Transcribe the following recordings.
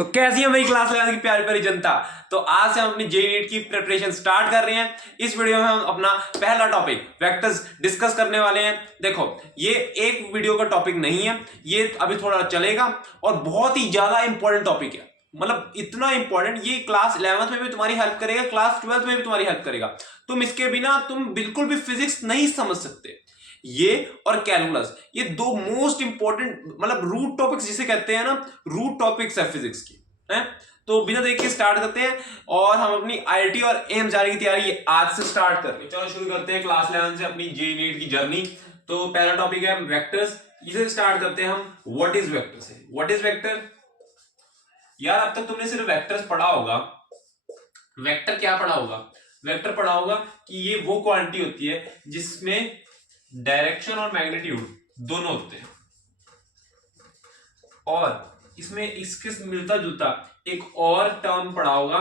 तो कैसी है मेरी क्लास 11 की प्यारी प्यारी जनता। तो आज से हम अपनी जेईई नीट की प्रिपरेशन स्टार्ट कर रहे हैं। इस वीडियो में हम अपना पहला टॉपिक वेक्टर्स डिस्कस करने वाले हैं। देखो, ये एक वीडियो का टॉपिक नहीं है, ये अभी थोड़ा चलेगा और बहुत ही ज्यादा इंपॉर्टेंट टॉपिक है। मतलब इतना इंपॉर्टेंट, ये क्लास 11th में भी तुम्हारी हेल्प करेगा, क्लास 12th में भी तुम्हारी हेल्प करेगा। तुम इसके बिना तुम बिल्कुल भी फिजिक्स नहीं समझ सकते। ये और कैलकुलस, ये दो मोस्ट इंपॉर्टेंट मतलब रूट टॉपिक्स जिसे कहते हैं ना, रूट टॉपिक्स है फिजिक्स की है। तो बिना देख के स्टार्ट करते हैं और हम अपनी आईआईटी और एम्स जाने की तैयारी आज से स्टार्ट करते हैं। चलो शुरू करते हैं क्लास 11 से अपनी जेईई नीट की जर्नी। तो पहला टॉपिक है वेक्टर्स। इसे स्टार्ट करते हैं हम। व्हाट इज वेक्टर से। What is vector? यार अब तक तुमने सिर्फ वेक्टर्स पढ़ा होगा। वेक्टर क्या पढ़ा होगा? वेक्टर पढ़ा होगा कि ये वो क्वांटिटी होती है जिसमें डायरेक्शन और मैग्नीट्यूड दोनों होते हैं, और इसमें इसके मिलता जुलता एक और टर्म पढ़ा होगा,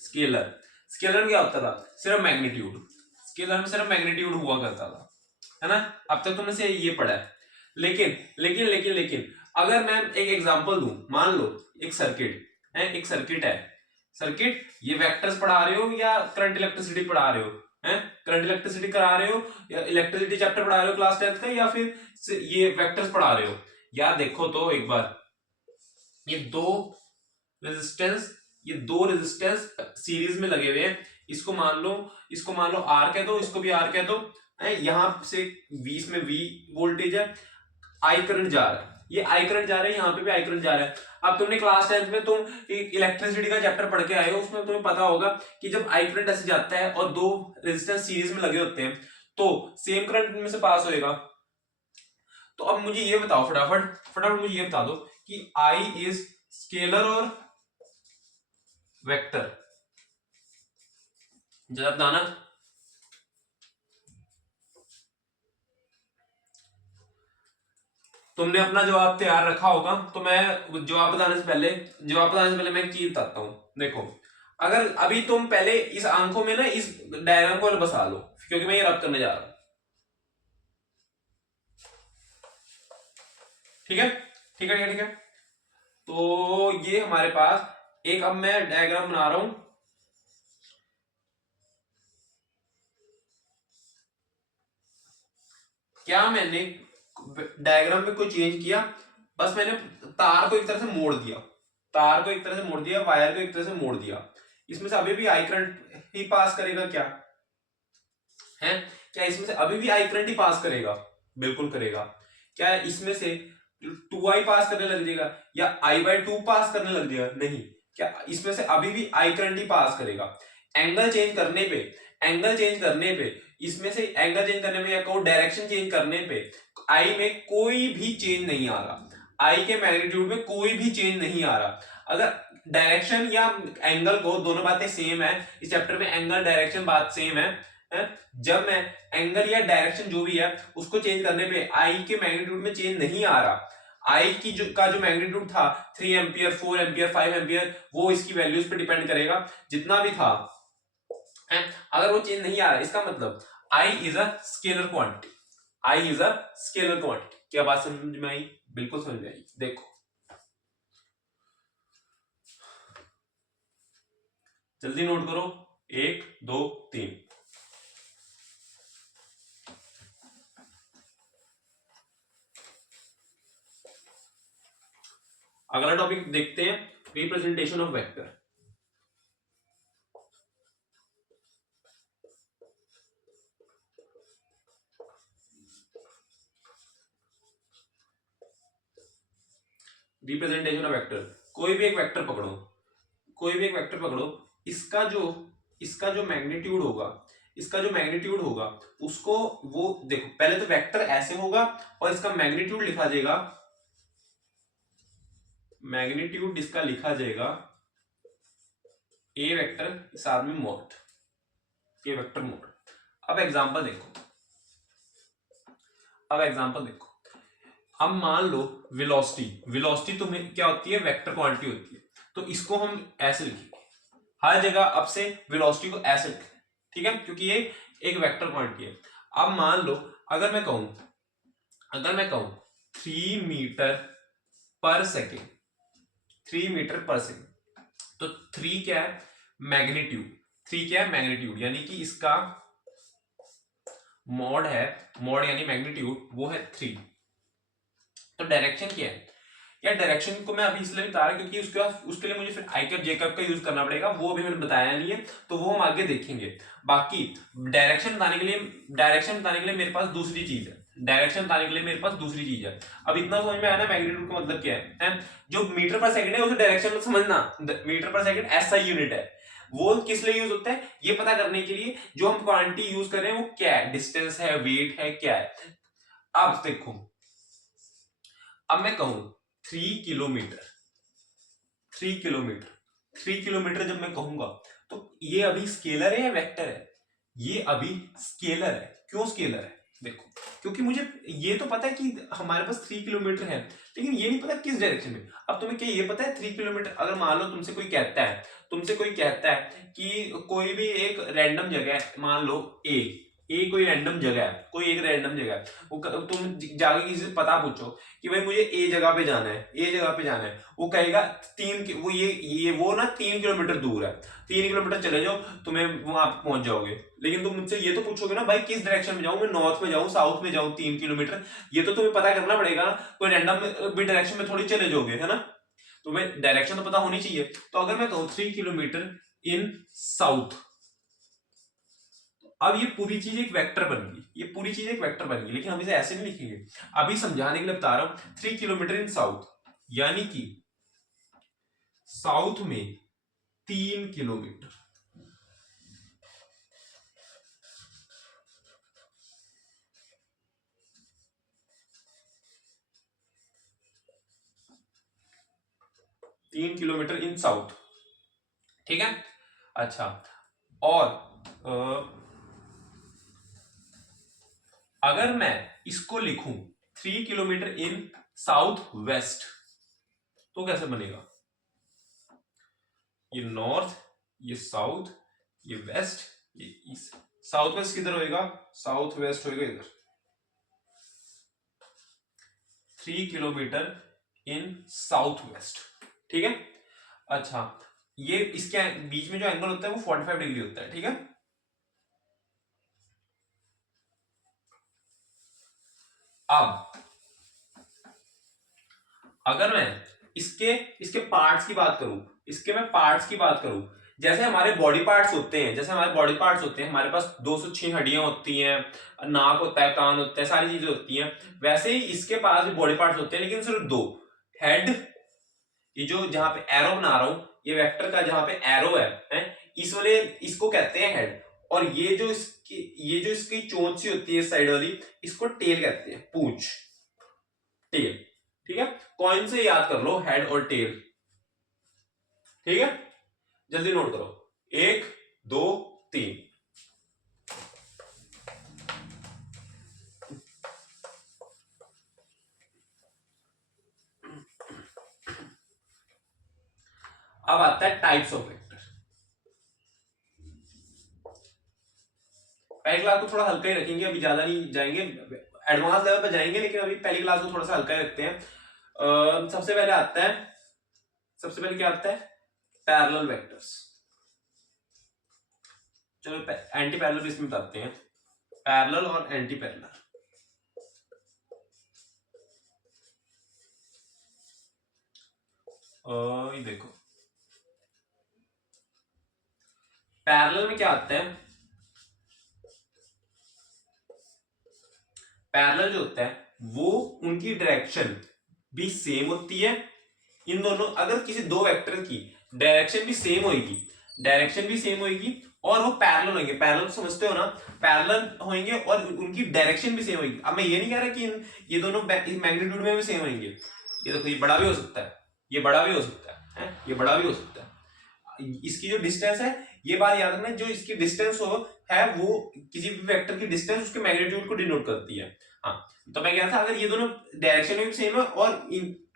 स्केलर। स्केलर क्या होता था? सिर्फ मैग्नीट्यूड। स्केलर में सिर्फ मैग्नीट्यूड हुआ करता था, है ना। अब तक तुमने से ये पढ़ा है। लेकिन लेकिन लेकिन लेकिन अगर मैं एक एग्जांपल दूं, मान लो एक सर्किट है, एक सर्किट है। सर्किट, ये वेक्टर्स पढ़ा रहे हो या करंट इलेक्ट्रिसिटी पढ़ा रहे हो? हैं, करंट इलेक्ट्रिसिटी करा रहे हो या इलेक्ट्रिसिटी चैप्टर पढ़ा रहे हो क्लास 10th का, या फिर ये वेक्टर्स पढ़ा रहे हो? यार देखो तो एक बार, ये दो रेजिस्टेंस, ये दो रेजिस्टेंस सीरीज में लगे हुए हैं। इसको मान लो आर कह दो, इसको भी आर कह दो। यहां से 20 में वी वोल्टेज है, आई करंट जा रहा है, ये आई करंट जा रहा है, यहाँ पे भी आई करंट जा रहा है। अब तुमने क्लास 10th में तुम इलेक्ट्रिसिटी का चैप्टर पढ़ के आए हो, उसमें तुम्हें पता होगा कि जब आई करंट ऐसे जाता है और दो रेजिस्टेंस सीरीज में लगे होते हैं तो सेम करंट इनमें से पास होएगा। तो अब मुझे ये बताओ, फटाफट फटाफट मुझे ये बता दो कि आई इज स्केलर और वेक्टर। जरा बताना। तुमने अपना जवाब तैयार रखा होगा, तो मैं जवाब बताने से पहले मैं एक चीज बताता हूं। देखो, अगर अभी तुम पहले इस आंखों में ना इस डायग्राम को बसा लो, क्योंकि मैं ये रब करने जा रहा हूं। ठीक है, ठीक है, ठीक है, ठीक है। तो ये हमारे पास एक, अब मैं डायग्राम बना रहा हूं। क्या मैंने डायग्राम में कोई चेंज किया? बस मैंने तार को एक तरह से मोड़ दिया, तार को एक तरह से मोड़ दिया, वायर को एक तरह से मोड़ दिया। इसमें से अभी भी आई करंट ही पास करेगा क्या? है, क्या इसमें से अभी भी आई करंट ही पास करेगा? बिल्कुल करेगा। क्या इसमें से 2i पास करने लग जाएगा या i/2 पास करने लग जाएगा? नहीं। क्या इसमें से अभी भी आई करंट ही पास करेगा? एंगल चेंज करने पे, एंगल चेंज करने पे, इसमें से एंगल चेंज करने पे या को डायरेक्शन चेंज करने पे आई में कोई भी चेंज नहीं आ रहा, आई के मैग्नीट्यूड में कोई भी चेंज नहीं आ रहा। अगर डायरेक्शन या एंगल को, दोनों बातें सेम है इस चैप्टर में, एंगल डायरेक्शन बात सेम है। जब मैं एंगल या डायरेक्शन जो भी है उसको चेंज करने पे आई के मैग्नीट्यूड में चेंज नहीं आ रहा, आई की जो मैग्नीट्यूड था 3 एम्पियर, 4 एम्पियर, 5 एम्पियर, वो इसकी वैल्यूज पे डिपेंड करेगा, जितना भी था। अगर वो चेंज नहीं आ रहा, इसका मतलब I is a scalar quantity. I is a scalar quantity. क्या बात समझ में आई? बिल्कुल समझ में आई। देखो, जल्दी नोट करो, 1 2 3। अगला टॉपिक देखते हैं, representation of vector. Representation of vector, कोई भी एक वेक्टर पकड़ो, कोई भी एक वेक्टर पकड़ो, इसका जो मैग्नीट्यूड होगा, इसका जो मैग्नीट्यूड होगा उसको, वो देखो पहले तो वेक्टर ऐसे होगा और इसका मैग्नीट्यूड लिखा जाएगा, मैग्नीट्यूड इसका लिखा जाएगा ए वेक्टर साथ में मोड, ए वेक्टर मोड। अब एग्जांपल देखो, अब एग्जांपल देखो। अब मान लो वेलोसिटी, वेलोसिटी तुम्हें क्या होती है? वेक्टर क्वांटिटी होती है। तो इसको हम ऐसे लिखेंगे, हर जगह अब से वेलोसिटी को ऐसे लिखें, ठीक है, क्योंकि ये एक वेक्टर क्वांटिटी है। अब मान लो अगर मैं कहूं 3 मीटर पर सेकेंड, 3 मीटर पर सेकेंड। तो 3 क्या है? मैग्नीट्यूड। 3 क्या है? मैग्नीट्यूड, यानी कि इसका मॉड है, मॉड यानी मैग्नीट्यूड, वो है 3। तो डायरेक्शन क्या है यार? डायरेक्शन को मैं अभी इसलिए बता रहा क्योंकि उसके लिए मुझे फिर आई कैप जे कैप का यूज करना पड़ेगा, वो अभी मैंने बताया नहीं है, तो वो हम आगे देखेंगे। बाकी डायरेक्शन बताने के लिए मेरे पास दूसरी चीज है। डायरेक्शन बताने के लिए मेरे पास दूसरी चीज है। अब इतना समझ में आया ना मैग्नीट्यूड का मतलब क्या है? जो मीटर पर सेकंड है उसे डायरेक्शन में समझना, मीटर पर सेकंड ऐसा यूनिट है, वो किस लिए यूज होता है ये पता करने के लिए जो हम क्वांटिटी यूज कर रहे हैं वो क्या है, डिस्टेंस है, वेट है, क्या है। अब देखो, अब मैं कहूं 3 किलोमीटर, 3 किलोमीटर जब मैं कहूंगा तो ये अभी स्केलर है या वेक्टर है? ये अभी स्केलर है। क्यों स्केलर है? देखो, क्योंकि मुझे ये तो पता है कि हमारे पास 3 किलोमीटर है, लेकिन ये नहीं पता किस डायरेक्शन में। अब तुम्हें क्या ये पता है 3 किलोमीटर, अगर मान लो तुमसे कोई कहता है कि कोई भी एक रैंडम जगह है, मान लो ए कोई रैंडम जगह है, कोई एक रैंडम जगह है, तुम जाके किसी से पता पूछो कि भाई मुझे ए जगह पे जाना है, ए जगह पे जाना है, वो कहेगा वो ना 3 किलोमीटर दूर है, 3 किलोमीटर चले जाओ तुम्हें वहां पहुंच जाओगे। लेकिन तुम मुझसे ये तो पूछोगे ना भाई किस डायरेक्शन में जाऊं, मैं नॉर्थ में जाऊं, साउथ में जाऊं, 3 किलोमीटर, ये तो तुम्हें पता करना पड़ेगा। कोई रैंडम भी डायरेक्शन में थोड़ी चले जाओगे, है ना? तुम्हें डायरेक्शन तो पता होनी चाहिए। तो अगर मैं कहूं 3 किलोमीटर इन साउथ, अब ये पूरी चीज एक वेक्टर बन गई, ये पूरी चीज एक वेक्टर बन गई, लेकिन हम इसे ऐसे नहीं लिखेंगे, अभी समझाने के लिए बता रहा हूं। 3 किलोमीटर इन साउथ यानी कि साउथ में 3 किलोमीटर, तीन किलोमीटर इन साउथ, ठीक है। अच्छा, और अगर मैं इसको लिखूं 3 किलोमीटर इन साउथ वेस्ट, तो कैसे बनेगा? ये नॉर्थ, ये साउथ, ये वेस्ट, ये ईस्ट। साउथ वेस्ट किधर होएगा? साउथ वेस्ट होएगा इधर। 3 किलोमीटर इन साउथ वेस्ट, ठीक है। अच्छा, ये इसके बीच में जो एंगल होता है वो 45 डिग्री होता है, ठीक है। अब अगर मैं इसके इसके पार्ट्स की बात करूं, जैसे हमारे बॉडी पार्ट्स होते हैं, हमारे पास 206 हड्डियां होती हैं, नाक होता है, कान होता है, सारी चीजें होती हैं, वैसे ही इसके पास भी बॉडी पार्ट्स होते हैं, लेकिन सिर्फ दो। हेड, ये जो जहां पे एरो बना रहा हूं, ये वेक्टर का जहां पे एरो है, इस वाले इसको कहते हैं हेड। और ये जो इसकी चोंच सी होती है साइड वाली, इसको टेल कहते हैं, पूंछ, टेल, ठीक है। कॉइन से याद कर लो हेड और टेल, ठीक है। जल्दी नोट करो, 1 2 3। अब आता है टाइप्स ऑफ वेक्टर। पहली क्लास को थोड़ा हल्का ही रखेंगे, अभी ज्यादा नहीं जाएंगे, एडवांस लेवल पे जाएंगे, लेकिन अभी पहली क्लास को थोड़ा सा हल्का ही रखते हैं। सबसे पहले क्या आता है? Parallel vectors. चलो एंटी पैरेलल भी इसमें बताते हैं, पैरेलल और एंटी पैरेलल। ये देखो, पैरेलल में क्या आता है? पैरेलल जो होता है वो उनकी डायरेक्शन भी सेम होती है। इन दोनों, अगर किसी दो वेक्टर की डायरेक्शन भी सेम होगी और वो पैरेलल होंगे, पैरेलल समझते हो ना, पैरेलल होंगे और उनकी डायरेक्शन भी सेम होगी। अब मैं ये नहीं कह रहा कि ये दोनों मैग्नीट्यूड में भी सेम होंगे, ये देखो, ये बड़ा भी हो सकता है, ये बड़ा भी हो सकता है, ये बड़ा भी हो सकता है। इसकी जो डिस्टेंस है, ये बात याद रखना, जो इसकी डिस्टेंस हो है वो किसी भी वेक्टर की डिस्टेंस उसके मैग्नीट्यूड को डिनोट करती है। हाँ, तो मैं कह रहा था अगर ये दोनों डायरेक्शन में भी सेम है और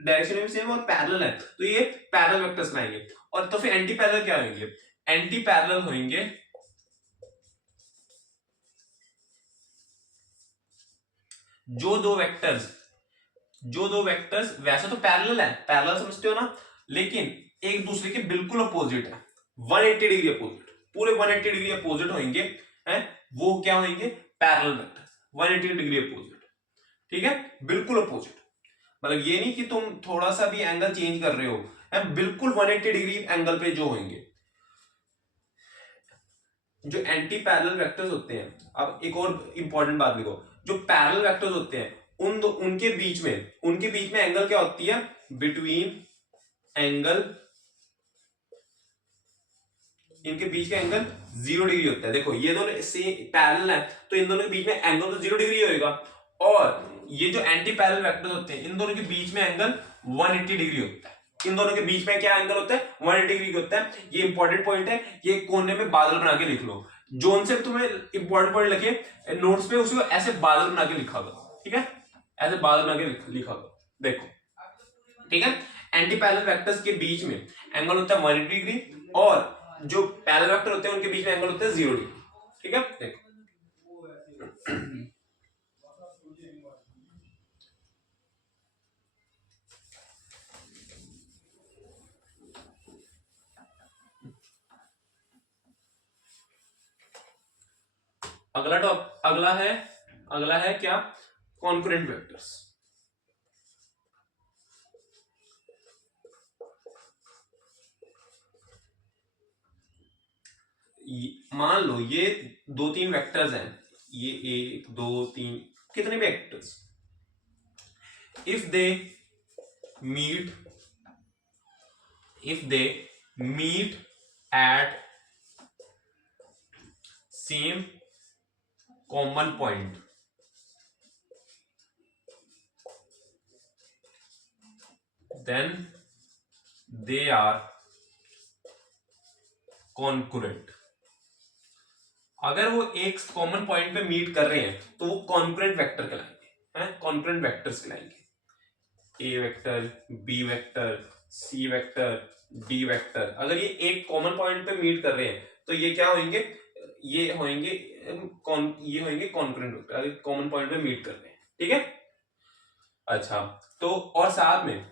डायरेक्शन में भी सेम है और पैरेलल है, तो ये पैरेलल वेक्टर्स लाएंगे। और तो फिर एंटी पैरेलल क्या होंगे? एंटी पैरेलल होंगे जो दो वेक्टर्स वैसे तो पैरेलल है, पैरेलल समझते हो ना, लेकिन एक दूसरे के बिल्कुल अपोजिट है, 180 डिग्री अपोजिट, पूरे 180 डिग्री अपोजिट होंगे, हैं, वो क्या होंगे, पैरेलल वेक्टर्स, 180 डिग्री अपोजिट, ठीक है, बिल्कुल अपोजिट। मतलब ये नहीं कि तुम थोड़ा सा भी एंगल चेंज कर रहे हो, बिल्कुल 180 डिग्री एंगल पे जो होंगे। जो एंटी पैरेलल वेक्टर्स होते हैं, अब एक और इंपॉर्टेंट बात लिखो, जो पैरेलल वेक्टर्स होते हैं उनके बीच में एंगल क्या होती है, बिटवीन एंगल, इनके बीच का एंगल 0 डिग्री होता है। देखो ये दोनों सेम पैरेलल है तो इन दोनों के बीच में एंगल तो 0 डिग्री होगा, और ये जो एंटी पैरेलल वेक्टर्स होते हैं इन दोनों के बीच में एंगल 180 डिग्री होता है। इन दोनों के बीच में क्या एंगल होता है, 180 डिग्री होता है। ये इंपॉर्टेंट पॉइंट है, ये कोने में बादल बना के लिख लो, जोन से तुम्हें इंपॉर्टेंट पॉइंट लिखे नोट्स पे, उसको ऐसे बादल बना के लिखा दो, ठीक है, ऐसे बादल बना के लिखा दो। देखो ठीक है, एंटी पैरेलल वेक्टर्स के बीच में एंगल होता है 180 डिग्री, और जो पैरेलल वेक्टर होते हैं उनके बीच में एंगल होता है 0 डिग्री, ठीक है। देखो अगला है क्या, कॉन्करेंट वेक्टर्स। मान लो ये 2-3 वेक्टर्स हैं, ये 1 2 3 कितने भी vectors, if they meet at same common point, then they are concurrent। अगर वो एक कॉमन पॉइंट पे मीट कर रहे हैं तो वो कॉन्करेंट वेक्टर कहलाएंगे, हैं, कॉन्करेंट वेक्टर्स कहलाएंगे। ए vector, B vector, C vector, D vector, अगर ये एक कॉमन पॉइंट पे मीट कर रहे हैं तो ये क्या होंगे, ये होंगे कॉन्करेंट वेक्टर, अगर कॉमन पॉइंट पे मीट कर रहे हैं, ठीक है। अच्छा, तो और साथ में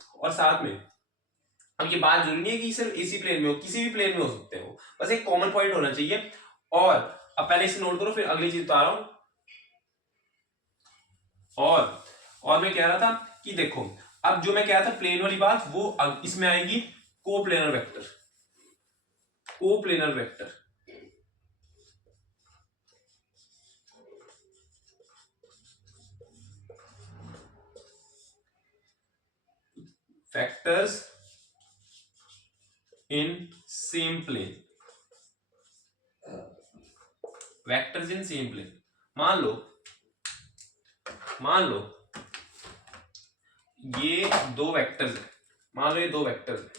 अब ये बात जरूरी नहीं है कि सिर्फ इसी प्लेन में हो, किसी भी प्लेन में हो सकते हो, बस एक कॉमन पॉइंट होना चाहिए। और अब पहले इसे नोट करो, फिर अगली चीज बता रहा हूं। और मैं कह रहा था कि देखो, अब जो मैं कह रहा था प्लेन वाली बात, वो इसमें आएगी coplanar vector. Vectors in same plane, vectors in same plane. मान लो ये दो वेक्टर्स है, मान लो ये दो वेक्टर्स है,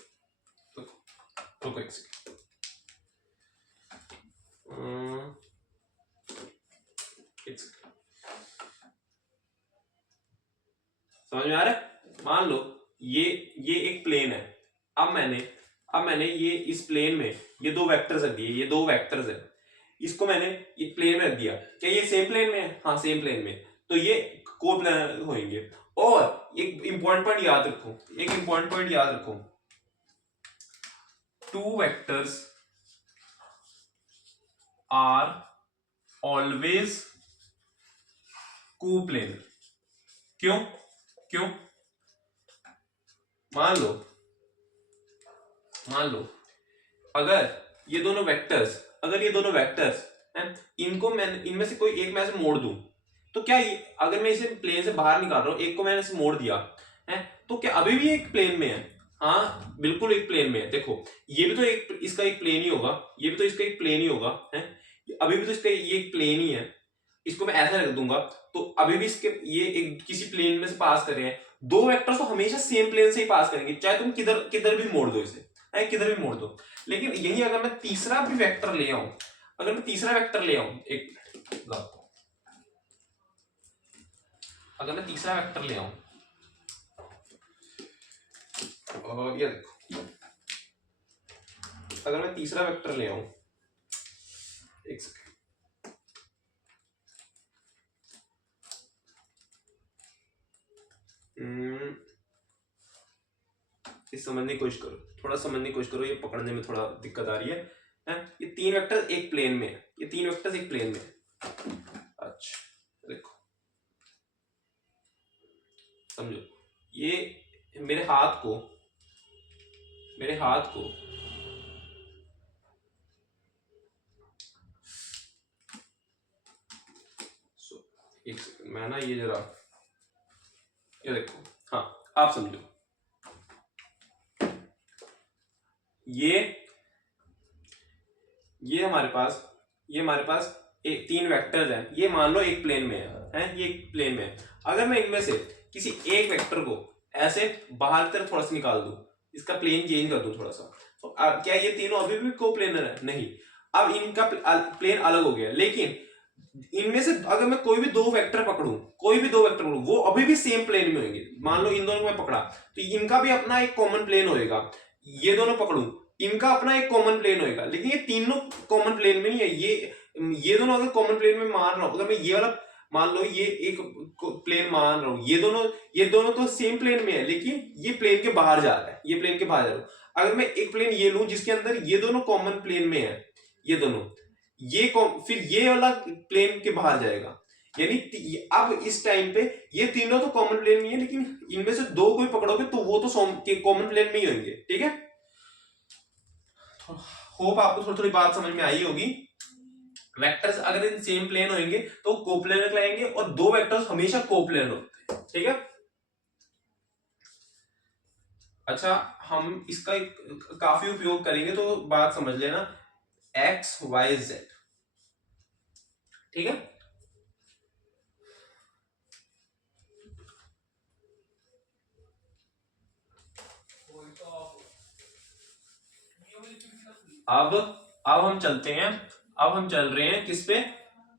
रुको एक सेकंड, समझ में आ रहा है। मान लो ये एक प्लेन है, अब मैंने ये इस प्लेन में ये दो वेक्टर्स रख दिए, ये दो वेक्टर्स है, इसको मैंने ये प्लेन में रख दिया, क्या ये सेम प्लेन में है, हाँ सेम प्लेन में, तो ये कोप्लेनर होंगे। और एक इंपॉर्टेंट पॉइंट याद रखो, two vectors are always coplanar. क्यों मान लो अगर ये दोनों वेक्टर्स हैं, इनमें से कोई एक मैं ऐसे मोड़ दूं, तो क्या ये, अगर मैं इसे प्लेन से बाहर निकाल रहा हूं, एक को मैंने ऐसे मोड़ दिया है, तो क्या अभी भी एक प्लेन में है, हाँ बिल्कुल एक प्लेन में है। देखो ये भी तो इसका एक प्लेन ही होगा, ये भी तो इसका एक प्लेन ही होगा, है, अभी भी तो इसका ये एक प्लेन ही है। इसको मैं ऐसा रख दूंगा तो अभी भी इसके ये एक किसी प्लेन में से पास कर रहे हैं, दो वेक्टर्स तो हमेशा सेम प्लेन से ही पास करेंगे, चाहे तुम किधर भी मोड़ दो इसे, किधर भी मोड़ दो। लेकिन यही अगर मैं तीसरा भी वेक्टर ले आऊं, अगर मैं तीसरा वेक्टर ले आऊं, ये देखो, अगर मैं तीसरा वेक्टर ले आऊं, एक सेकंड, इस समझने की कोशिश करो, थोड़ा समझने की कोशिश करो, ये पकड़ने में थोड़ा दिक्कत आ रही है। ये 3 वेक्टर एक प्लेन में है, ये 3 वेक्टर्स एक प्लेन में है। अच्छा देखो, समझो, ये मेरे हाथ को एक सेकंड, मैं ना ये जरा, ये देखो, हाँ आप समझो, ये हमारे पास एक 3 वेक्टर्स हैं, ये मान लो एक प्लेन में है, ये एक प्लेन में है। अगर मैं इनमें से किसी एक वेक्टर को ऐसे बाहर की तरफ थोड़ा सा निकाल दूं, इसका प्लेन चेंज कर दूं थोड़ा सा, तो क्या ये तीनों अभी भी कोप्लेनर है? नहीं, अब इनका प्लेन अलग हो गया। लेकिन इनमें से अगर मैं कोई भी दो वेक्टर पकड़ूं, वो अभी भी सेम प्लेन में होंगे। मान लो इन दोनों को मैं पकड़ा, तो इनका भी अपना एक कॉमन प्लेन होएगा। ये दोनों पकड़ूं, इनका अपना एक कॉमन प्लेन होएगा। लेकिन ये तीनों कॉमन प्लेन में नहीं है। ये दोनों अगर कॉमन प्लेन में मान रहा हूं, अगर मैं ये वाला मान लो ये एक प्लेन मान रहा हूं, ये दोनों तो सेम प्लेन में है, लेकिन ये प्लेन के बाहर जा रहा है, ये प्लेन के बाहर जा रहा है। अगर मैं एक प्लेन ये लूं जिसके अंदर ये दोनों कॉमन प्लेन में है, ये दोनों, फिर ये वाला प्लेन के बाहर जाएगा। यानी अब इस टाइम पे ये तीनों तो कॉमन प्लेन में है, लेकिन इनमें से दो कोई पकड़ोगे तो वो तो कॉमन प्लेन में ही होंगे। ठीक है, होप आपको थोड़ी थोड़ी बात समझ में आई होगी। वेक्टर्स अगर इन सेम प्लेन होंगे तो कोप्लेनर कहलाएंगे, और दो वेक्टर्स हमेशा कोप्लेनर होते हैं। ठीक है, अच्छा हम इसका काफी उपयोग करेंगे, तो बात समझ लेना, एक्स वाई जेड। ठीक है, अब हम चलते हैं, अब हम चल रहे हैं किस पे,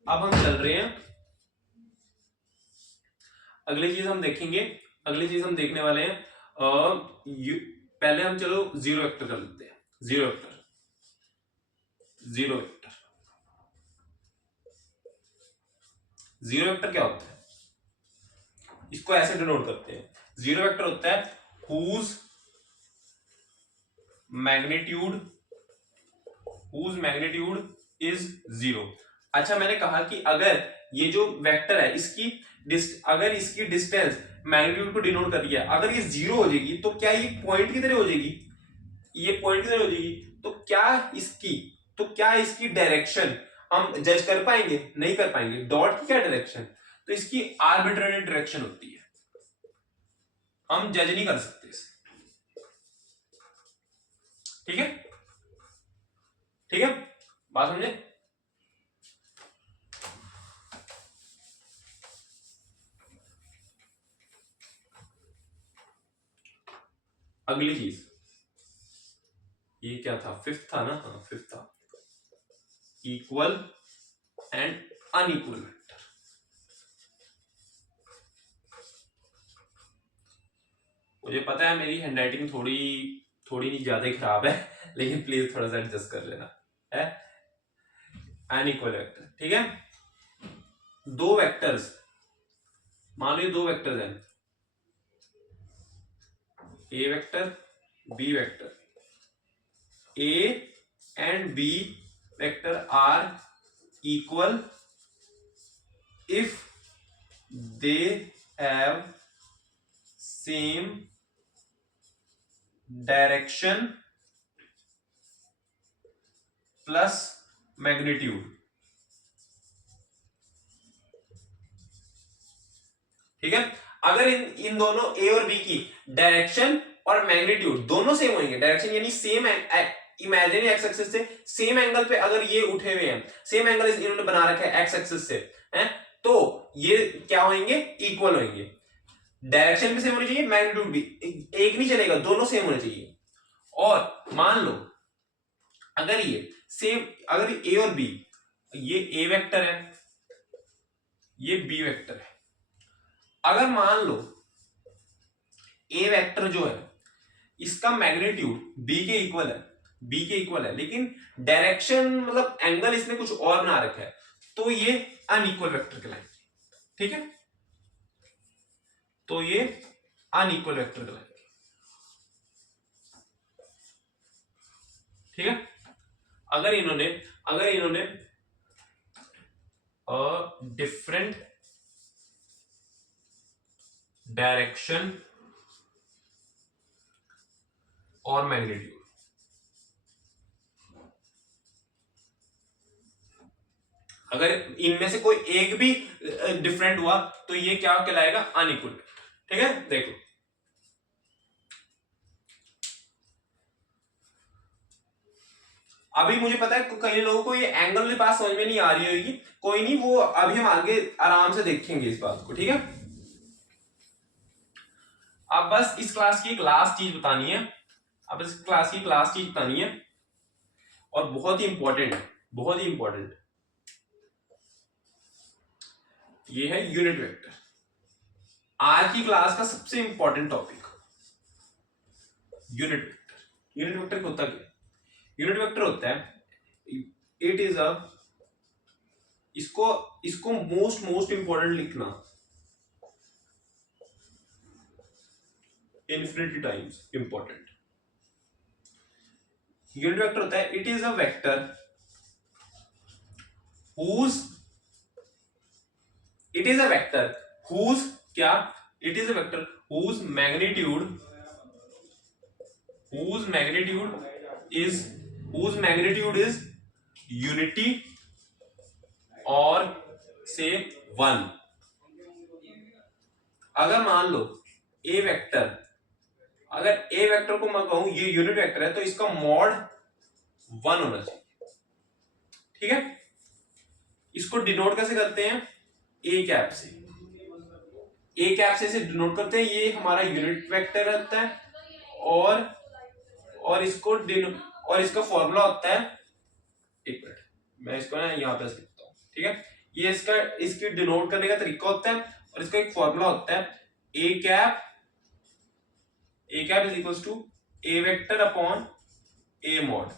अब हम चल रहे हैं अगली चीज हम देखेंगे, अगली चीज हम देखने वाले हैं। पहले हम चलो जीरो वेक्टर कर लेते हैं। जीरो वेक्टर क्या होता है, इसको ऐसे डिनोट करते हैं। जीरो वेक्टर होता है whose magnitude is zero। अच्छा, मैंने कहा कि अगर ये जो वेक्टर है अगर इसकी डिस्टेंस मैग्नीट्यूड को डिनोट कर रही है, अगर ये जीरो हो जाएगी तो क्या ये पॉइंट की तरह हो जाएगी, तो क्या इसकी डायरेक्शन हम जज कर पाएंगे? नहीं कर पाएंगे। डॉट की क्या डायरेक्शन, तो इसकी आर्बिट्रेरी डायरेक्शन होती है, हम जज नहीं कर सकते इसे। ठीक है, ठीक है, बात समझे? अगली चीज, ये क्या था, फिफ्थ था ना, हाँ फिफ्थ था, इक्वल एंड अनइक्वल वेक्टर। मुझे पता है मेरी हैंडराइटिंग थोड़ी नहीं ज्यादा ही खराब है, लेकिन प्लीज थोड़ा सा एडजस्ट कर लेना है। अनइक्वल वेक्टर, ठीक है, दो वेक्टर्स, मान लो ये दो वेक्टर्स हैं, A vector B vector, A and B vector are equal if they have same direction plus magnitude। ठीक है, अगर इन दोनों ए और बी की डायरेक्शन और मैग्नीट्यूड दोनों सेम होंगे, डायरेक्शन यानी सेम, इमेजिनरी एक्स एक्सिस से सेम एंगल पे अगर ये उठे हुए हैं, सेम एंगल इन्होंने बना रखा है एक्स एक्सिस से, हैं, तो ये क्या होंगे, इक्वल होंगे। डायरेक्शन भी सेम होनी चाहिए, मैग्नीट्यूड भी, एक नहीं चलेगा, दोनों सेम होने चाहिए। और मान लो अगर ये सेम, अगर ए और बी, ये ए वेक्टर है, ये बी वेक्टर है, अगर मान लो ए वेक्टर जो है इसका मैग्नीट्यूड बी के इक्वल है, लेकिन डायरेक्शन मतलब एंगल इसने कुछ और बना रखा है, तो ये अनइक्वल वेक्टर कहलाएंगे। ठीक है, तो ये अनइक्वल वेक्टर कहलाएंगे। ठीक है। अगर इन्होंने डिफरेंट डायरेक्शन और मैग्नीट्यूड, अगर इनमें से कोई एक भी डिफरेंट हुआ तो ये क्या कहलाएगा, अनइक्वल। ठीक है, देखो अभी मुझे पता है कई लोगों को ये एंगल वाली बात समझ में नहीं आ रही होगी, कोई नहीं, वो अभी हम आगे आराम से देखेंगे इस बात को। ठीक है, अब बस इस क्लास की एक लास्ट चीज बतानी है, अब इस क्लास की लास्ट चीज बतानी है, और बहुत ही इंपॉर्टेंट, बहुत ही इंपॉर्टेंट, ये है यूनिट वेक्टर। आज की क्लास का सबसे important topic unit vector. Unit vector होता क्या? यूनिट वेक्टर होता है, इट इज अ, इसको मोस्ट इंपॉर्टेंट लिखना infinity times important. Unit vector होता है, it is a vector whose, it is a vector whose, क्या, it is a vector whose magnitude is unity और से 1। अगर मान लो ए वेक्टर, अगर ए वेक्टर को मैं कहूं ये यूनिट वेक्टर है तो इसका मॉड 1 होना चाहिए। ठीक है, इसको डिनोट कैसे करते हैं, ए कैप से, ए कैप से इसे डिनोट करते हैं, ये हमारा यूनिट वेक्टर रहता है, और इसका फॉर्मूला होता है, एक मिनट मैं इसको ना यहाँ पे लिखता हूँ। ठीक है, ये इसकी डिनोट करने का तरीका होता है, और इसका एक फॉर्मूला होता है, A cap is equals to A vector upon A mod.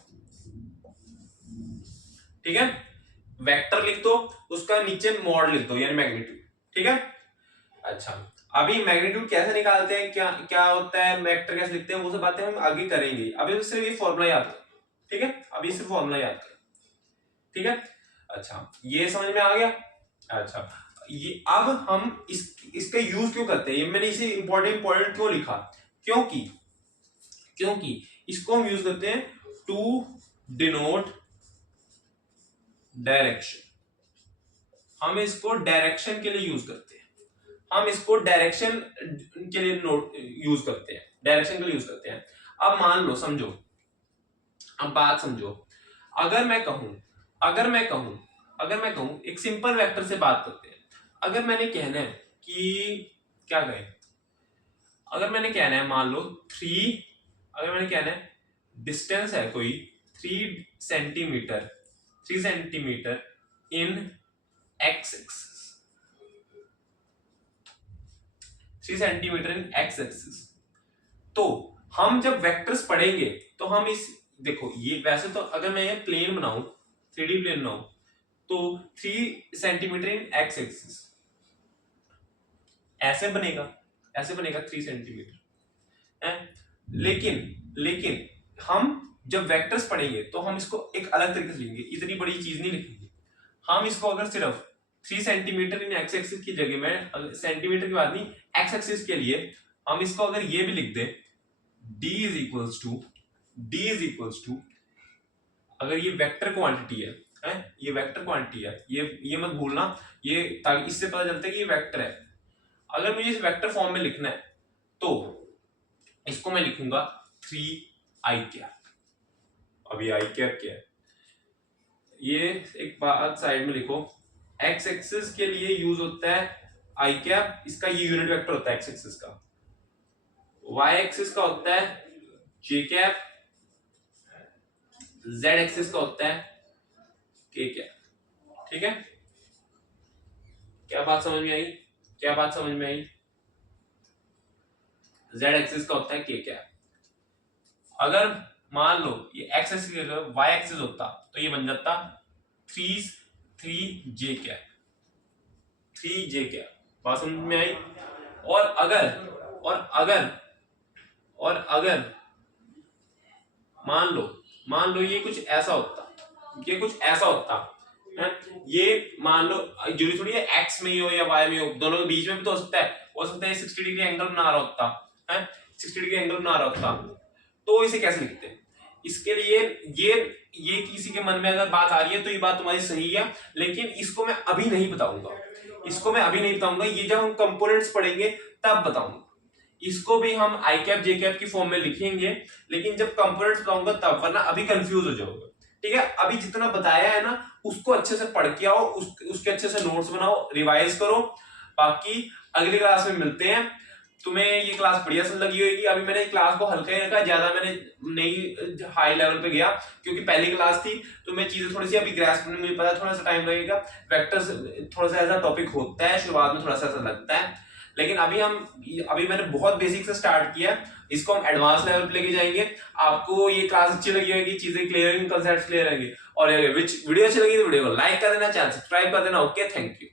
ठीक है, वेक्टर लिख दो, उसका नीचे मॉड लिख दो, यानी मैग्नीट्यूड। ठीक है, अच्छा अभी मैग्नीट्यूड कैसे निकालते हैं, क्या क्या होता है, वेक्टर कैसे लिखते हैं, वो सब बातें हम आगे करेंगे, अभी सिर्फ ये फॉर्मूला याद करो। ठीक है, अभी सिर्फ फॉर्मूला याद करो। ठीक है, अच्छा ये समझ में आ गया। अच्छा ये अब हम इसका यूज क्यों करते हैं, ये मैंने इसे इंपॉर्टेंट क्यों लिखा, क्योंकि इसको हम यूज करते हैं टू डिनोट डायरेक्शन। हम इसको डायरेक्शन के लिए यूज करते हैं, हम इसको डायरेक्शन के लिए यूज करते हैं, डायरेक्शन के लिए यूज करते हैं। अब मान लो, समझो, अब बात समझो, अगर मैं कहूं एक सिंपल वेक्टर से बात करते हैं, अगर मैंने कहना है कि क्या कहें, अगर मैंने कहना है मान लो 3, अगर मैंने कहना है डिस्टेंस है कोई 3 सेंटीमीटर इन एक्स एक्सिस, 3 सेंटीमीटर इन एक्स एक्सिस, तो हम जब वेक्टर्स पढ़ेंगे तो हम इस, देखो ये वैसे तो अगर मैं ये प्लेन बनाऊं, 3D प्लेन बनाऊं, तो 3 सेंटीमीटर इन एक्स एक्सिस ऐसे बनेगा 3 सेंटीमीटर है। लेकिन हम जब वेक्टर्स पढ़ेंगे तो हम इसको एक अलग तरीके से लिखेंगे, इतनी बड़ी चीज नहीं लिखेंगे। हम इसको अगर सिर्फ 3 सेंटीमीटर इन एक्स एक्सिस की जगह में, सेंटीमीटर की बात नहीं, एक्स एक्सिस के लिए हम इसको अगर ये भी लिख दें, d इज इक्वल्स टू, अगर ये वेक्टर क्वांटिटी है, ये वेक्टर क्वांटिटी है, ये मत भूलना, ये ताकि इससे पता चलता है कि ये वेक्टर है। अगर मुझे इस वेक्टर फॉर्म में लिखना है तो इसको मैं लिखूंगा 3i कैप। अभी i कैप क्या है, ये एक बात साइड में लिखो, एक्स एक्सिस के लिए यूज होता है i कैप, इसका ये यूनिट वेक्टर होता है एक्स एक्सिस का। y एक्सिस का होता है j कैप, z एक्सिस का होता है k कैप। ठीक है, क्या बात समझ में आई, z एक्सिस का होता है k कैप। अगर मान लो ये x एक्सिस की जगह y एक्सिस होता तो ये बन जाता 3j कैप, 3j कैप। बात समझ में आई। और अगर मान लो मान लो ये कुछ ऐसा होता, ये कुछ ऐसा होता है, ये मान लो जरूरी थोड़ी है एक्स में ही हो या वाई में हो, दोनों के बीच में भी तो हो सकता है 60 डिग्री एंगल बना रहा होता है, 60 डिग्री एंगल बना रहा होता, तो इसे कैसे लिखते हैं? इसके लिए ये किसी के मन में अगर बात आ रही है तो ये बात तुम्हारी सही है, लेकिन इसको मैं अभी नहीं बताऊंगा, इसको मैं अभी नहीं बताऊंगा, ये जब हम कंपोनेंट्स पढ़ेंगे तब बताऊंगा। इसको भी हम आई कैप जे कैप की फॉर्म में लिखेंगे, लेकिन जब कंपोनेंट्स बताऊंगा तब, वरना अभी कंफ्यूज हो जाओगे। ठीक है, अभी जितना बताया है ना उसको अच्छे से पढ़ के आओ, उसके अच्छे से नोट्स बनाओ, रिवाइज करो। बाकी अगली क्लास में मिलते हैं। तुम्हें ये क्लास बढ़िया से लगी होगी। अभी मैंने क्लास को हल्का ही रखा, ज्यादा मैंने नहीं हाई लेवल पे गया, क्योंकि पहली क्लास थी तो मैं चीजें थोड़ी सी अभी ग्रैस्प करने में पता, थोड़ा सा टाइम लगेगा। वेक्टर्स थोड़ा सा ऐसा टॉपिक होता है, शुरुआत में थोड़ा सा ऐसा लगता है, लेकिन अभी मैंने बहुत बेसिक से स्टार्ट किया, इसको हम एडवांस लेवल पे लेके जाएंगे। आपको ये क्लास अच्छी लगी होगी, चीजें क्लियर होंगी, कंसेप्ट क्लियर होंगे, और वीडियो अच्छी लगी तो वीडियो को लाइक कर देना, चैनल सब्सक्राइब कर देना। Okay, thank you.